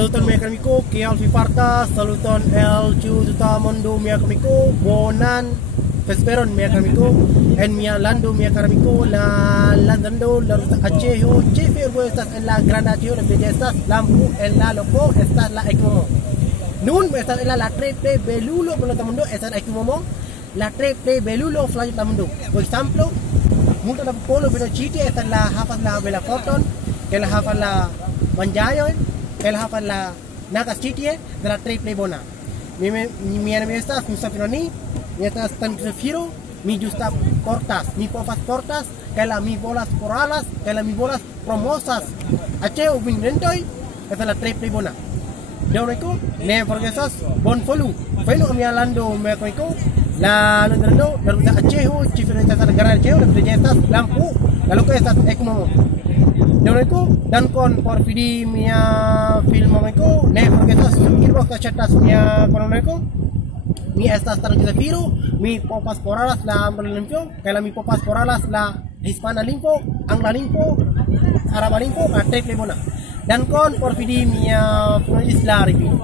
Saluton mi amico che al Fifarta, saluton el Ciuta Mondo mi amico, bonan vesperon mi amico, en mi lando mi amico, la landando la Aceh, chefe estas en la granda Aceh de estas lampu en la loco estas la ekomo. Nun estas en la trepe belulo por mundo estas ekomo, la trepe belulo fly mundo. Por ejemplo, mundo da polo pero chiti estas la hafas la bela forton, que la hafas la manjayo. Que la hafal la nagas chitie de la triple bona. Mi estas musafironi, mi estas tan firo, mi justa portas, mi povas portas, que la mi bolas poralas, que la mi bolas promosas. Aceh vinrentoi, esa la triple bona. Deureko, ne forgesas bon folu. Felu mi alando me koiko, la lando, la ruta Aceh, chifre estas negara Aceh, la estas lampu, la loca estas ekmo. Deureko dan kon por vidi mia film meko ne forgesas subscribo ke chatas mia kononeko mi estas tarjeta piro mi popas poralas la limpio que la mi popas poralas la hispana limpo angla limpo araba limpo a triple bona dan kon por vidi mia finaliz la review.